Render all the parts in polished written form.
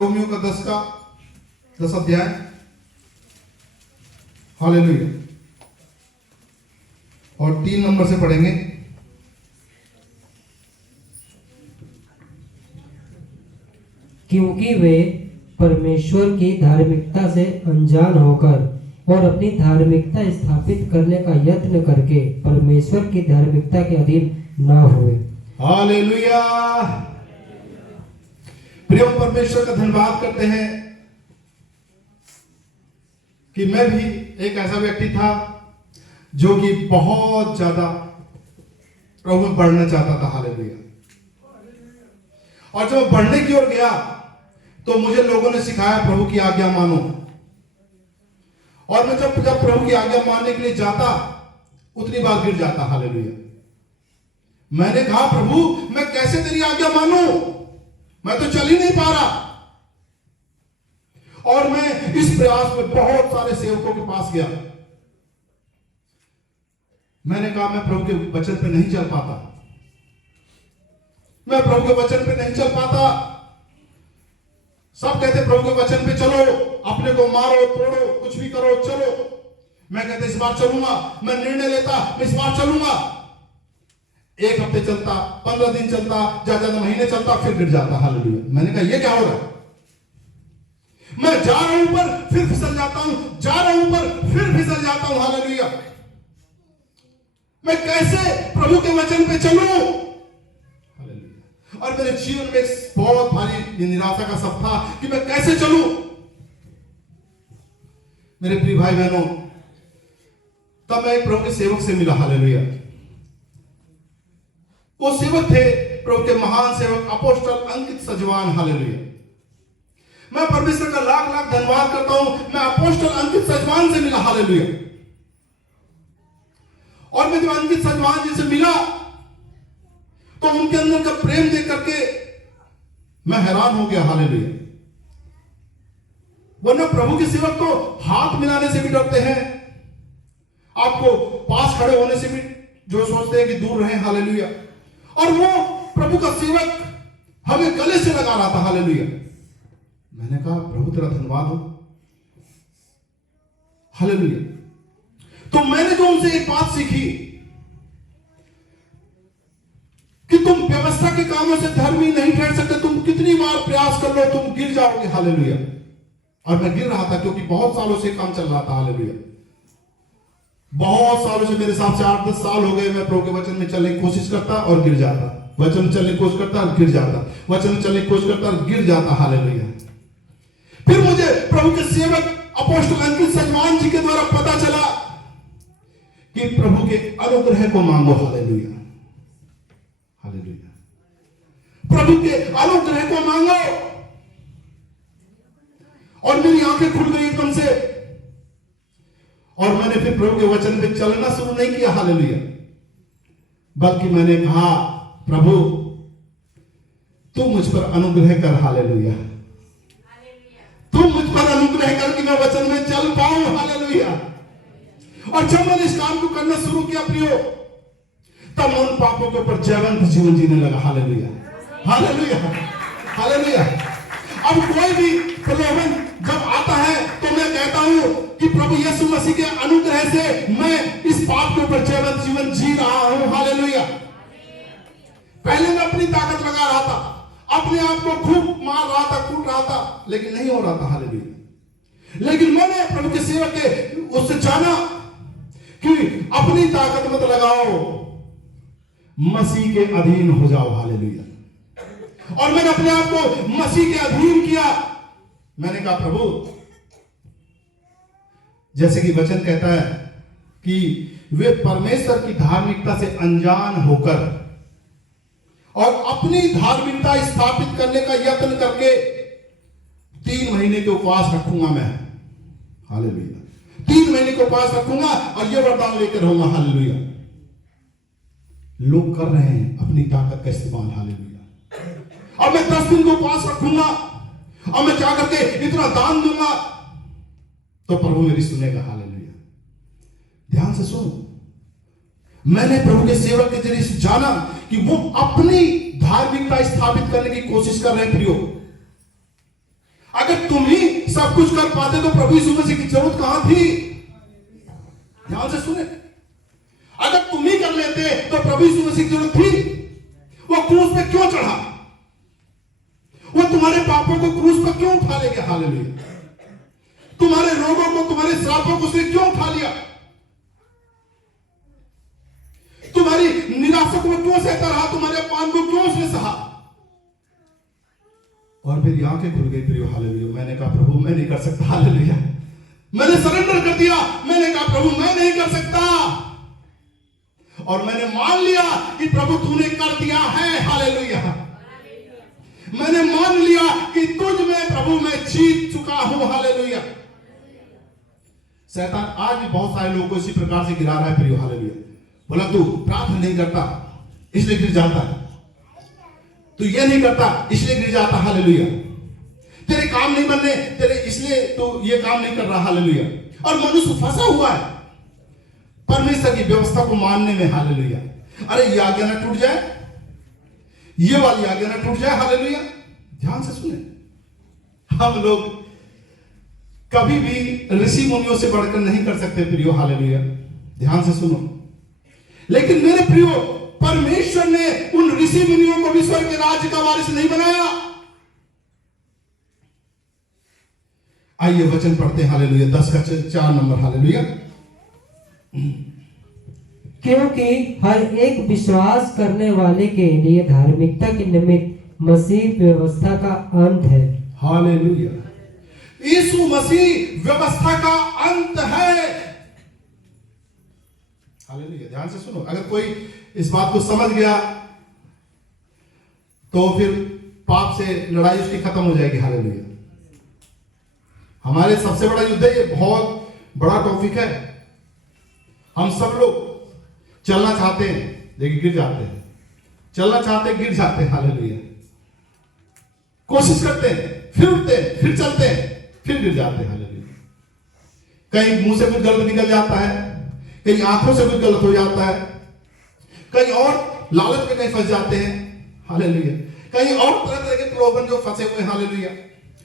Romeo का 10 अध्याय। Hallelujah. और 3 नंबर से पढ़ेंगे। क्योंकि वे परमेश्वर की धार्मिकता से अनजान होकर और अपनी धार्मिकता स्थापित करने का यत्न करके परमेश्वर की धार्मिकता के अधीन ना हुए। हालेलुया। प्रिय परमेश्वर का धन्यवाद करते हैं कि मैं भी एक ऐसा व्यक्ति था जो कि बहुत ज्यादा प्रभु में बढ़ना चाहता था। हालेलुया। और जब बढ़ने की ओर गया तो मुझे लोगों ने सिखाया प्रभु की आज्ञा मानो। और मैं जब प्रभु की आज्ञा मानने के लिए जाता उतनी बार गिर जाता। हालेलुया। मैंने कहा प्रभु मैं कैसे तेरी आज्ञा मानूं, मैं तो चल ही नहीं पा रहा। और मैं इस प्रयास में बहुत सारे सेवकों के पास गया। मैंने कहा मैं प्रभु के वचन पे नहीं चल पाता, मैं प्रभु के वचन पे नहीं चल पाता। सब कहते प्रभु के वचन पे चलो, अपने को मारो तोड़ो कुछ भी करो चलो। मैं कहते इस बार चलूंगा, मैं निर्णय लेता मैं इस बार चलूंगा। 1 हफ्ते चलता, 15 दिन चलता, ज्यादा महीने चलता, फिर गिर जाता। हालेलुया। मैंने कहा ये क्या हो रहा है, मैं जा रहा हूं ऊपर फिर फिसल जाता हूं, जा रहा हूं ऊपर फिर फिसल जाता हूं। हालेलुया। मैं कैसे प्रभु के वचन पे चलूं। और मेरे जीवन में एक बहुत भारी निराशा का सब था कि मैं कैसे चलूं। मेरे प्रिय भाई बहनों, तब मैं एक प्रभु के सेवक से मिला। हालेलुया। वो सेवक थे प्रभु के महान सेवक अपोस्टल अंकित सजवान। हालेलुया। मैं परमेश्वर का लाख लाख धन्यवाद करता हूं, मैं अपोस्टल अंकित सजवान से मिला। हालेलुया। और मैं जब अंकित सजवान जी से मिला तो उनके अंदर का प्रेम देख करके मैं हैरान हो गया। हालेलुया। वरना प्रभु के सेवक तो हाथ मिलाने से भी डरते हैं, आपको पास खड़े होने से भी जो सोचते हैं कि दूर रहे। हालेलुया। और वो प्रभु का सेवक हमें गले से लगा रहा था। हालेलुया। मैंने कहा प्रभु तेरा धन्यवाद हो। हालेलुया। तो मैंने जो उनसे एक बात सीखी कि तुम व्यवस्था के कामों से धर्मी नहीं ठहर सकते। तुम कितनी बार प्रयास कर लो तुम गिर जाओगे। हालेलुया। और मैं गिर रहा था क्योंकि बहुत सालों से काम चल रहा था। हालेलुया। बहुत सालों से, मेरे हिसाब से 8-10 साल हो गए मैं प्रभु के वचन में चलने की कोशिश करता और गिर जाता, वचन में चलने की कोशिश करता और गिर जाता, वचन में चलने की कोशिश करता और गिर जाता। हालेलुया। फिर मुझे प्रभु के सेवक अपोस्टल अंकित सजवान जी के द्वारा पता चला कि प्रभु के अनुग्रह को मांगो। हालेलुया। हालेलुया। प्रभु के अनुग्रह को मांगो। और मेरी आंखें खुल गई एकदम से और मैंने फिर प्रभु के वचन पे चलना शुरू नहीं किया। हालेलुया। बल्कि मैंने कहा प्रभु तू मुझ पर अनुग्रह कर। हालेलुया। तू मुझ पर अनुग्रह कर कि मैं वचन में चल पाऊं। हालेलुया। और जब मैंने इस काम को करना शुरू किया प्रियो, तब उन पापों के ऊपर जयवंत जीवन जीने लगा। हालेलुया। हालेलुया। हालेलुया। अब कोई भी प्रलोभन जब आता है तो मैं कहता हूं कि प्रभु यीशु मसीह के अनुग्रह से मैं इस पाप के ऊपर जयवंत जीवन जी रहा हूं। हालेलुया। पहले मैं अपनी ताकत लगा रहा था, अपने आप को खूब मार रहा था, कूट रहा था, लेकिन नहीं हो रहा था। हालेलुया। लेकिन मैंने प्रभु के सेवक के उससे जाना कि अपनी ताकत मत लगाओ, मसीह के अधीन हो जाओ। हालेलुया। और मैंने अपने आप को मसीह के अधीन किया। मैंने कहा प्रभु जैसे कि वचन कहता है कि वे परमेश्वर की धार्मिकता से अनजान होकर और अपनी धार्मिकता स्थापित करने का यत्न करके 3 महीने के उपवास रखूंगा मैं। हालेलुया। 3 महीने के उपवास रखूंगा और ये वरदान लेकर रहूंगा। हालेलुया। लोग कर रहे हैं अपनी ताकत का इस्तेमाल। हालेलुया। और मैं 10 दिन को उपवास रखूंगा और मैं क्या करके इतना दान दूंगा तो प्रभु मेरी सुनेगा। हालेलुया। ध्यान से सुनो, मैंने प्रभु के सेवक के जरिए से जाना कि वो अपनी धार्मिकता स्थापित करने की कोशिश कर रहे हैं प्रियो। अगर तुम ही सब कुछ कर पाते तो प्रभु यीशु मसीह की जरूरत कहां थी? ध्यान से सुने, अगर तुम ही कर लेते तो प्रभु यीशु मसीह की जरूरत थी? वो क्रूस पे क्यों चढ़ा? वो तुम्हारे पापों को क्रूस पर क्यों उठा ले गया? हालेलुया। तुम्हारे रोगों को, तुम्हारे श्रापों को उसने क्यों उठा लिया? तुम्हारी निराशा को क्यों सहता रहा? तुम्हारे अपमान को क्यों उसने सहा? और फिर आंखें खुल गई प्रियो, हालेलुया। मैंने कहा प्रभु मैं नहीं कर सकता, हालेलुया। मैंने सरेंडर कर दिया, मैंने कहा प्रभु मैं नहीं कर सकता, और मैंने मान लिया कि प्रभु तूने कर दिया है, हालेलुया। मैंने मान लिया कि तुझ में प्रभु मैं जीत चुका हूं, हालेलुया। शैतान आज भी बहुत सारे लोगों को इसी प्रकार से गिरा रहा है प्रियो, हालेलुया। बोला तू प्रार्थना नहीं करता इसलिए गिर जाता है, तू ये नहीं करता इसलिए गिर जाता, हालेलुया। तेरे काम नहीं बनने तेरे, इसलिए तू ये काम नहीं कर रहा, हालेलुया। और मनुष्य फंसा हुआ है परमेश्वर की व्यवस्था को मानने में, हालेलुया। अरे ये आज्ञा ना टूट जाए, ये वाली आज्ञा ना टूट जाए, हालेलुया। ध्यान से सुने, हम लोग कभी भी ऋषि मुनियों से बढ़कर नहीं कर सकते प्रियो, हालेलुया। ध्यान से सुनो, लेकिन मेरे प्रियो परमेश्वर ने उन ऋषि मुनियों को भी स्वर्ग के राज्य का वारिस नहीं बनाया। आइए वचन पढ़ते हैं, हालेलुया। 10 का 4 नंबर, हालेलुया। क्योंकि हर एक विश्वास करने वाले के लिए धार्मिकता के निमित्त मसीह व्यवस्था का अंत है, हालेलुया। यीशु मसीह व्यवस्था का अंत है, हालेलुया। ध्यान से सुनो, अगर कोई इस बात को समझ गया तो फिर पाप से लड़ाई उसकी खत्म हो जाएगी, हालेलुया। हमारे सबसे बड़ा युद्ध है, ये बहुत बड़ा टॉपिक है। हम सब लोग चलना चाहते हैं लेकिन गिर जाते हैं, चलना चाहते हैं गिर जाते हैं, हालेलुया। कोशिश करते हैं, फिर उठते हैं, फिर चलते हैं, फिर गिर जाते हैं, हालेलुया। कहीं मुंह से कुछ गलत निकल जाता है, कहीं आंखों से कुछ गलत हो जाता है, कहीं और लालच में कहीं फंस जाते हैं, हालेलुया। कहीं और तरह तरह के प्रलोभन जो फंसे हुए, हालेलुया।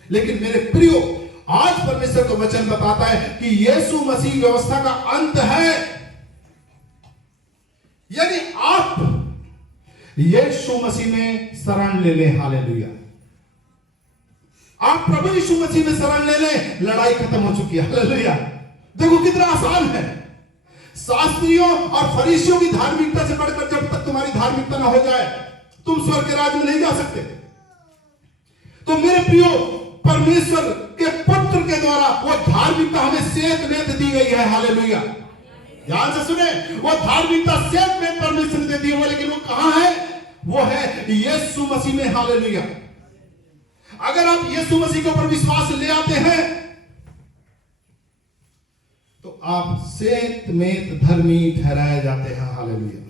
लेकिन मेरे प्रियो आज परमेश्वर का वचन बताता है कि यीशु मसीह व्यवस्था का अंत है। यानी आप यीशु मसीह में शरण ले लें, हालेलुया। आप प्रभु यीशु मसीह में शरण ले लें, लड़ाई खत्म हो चुकी है, हालेलुया। देखो कितना आसान है। शास्त्रियों और फरीसियों की धार्मिकता से बढ़कर जब तक तुम्हारी धार्मिकता ना हो जाए तुम स्वर्ग के राज्य में नहीं जा सकते। तो मेरे प्रियो परमेश्वर के पुत्र के द्वारा वो धार्मिकता हमें सेत में दी गई है, हालेलुया। ध्यान से सुने, वो धार्मिकता सेत में परमेश्वर ने दी हुई, लेकिन वो कहां है? वो है यीशु मसीह में, हालेलुया। अगर आप यीशु मसीह के ऊपर विश्वास ले आते हैं तो आप सेत में धर्मी ठहराए जाते हैं, हालेलुया।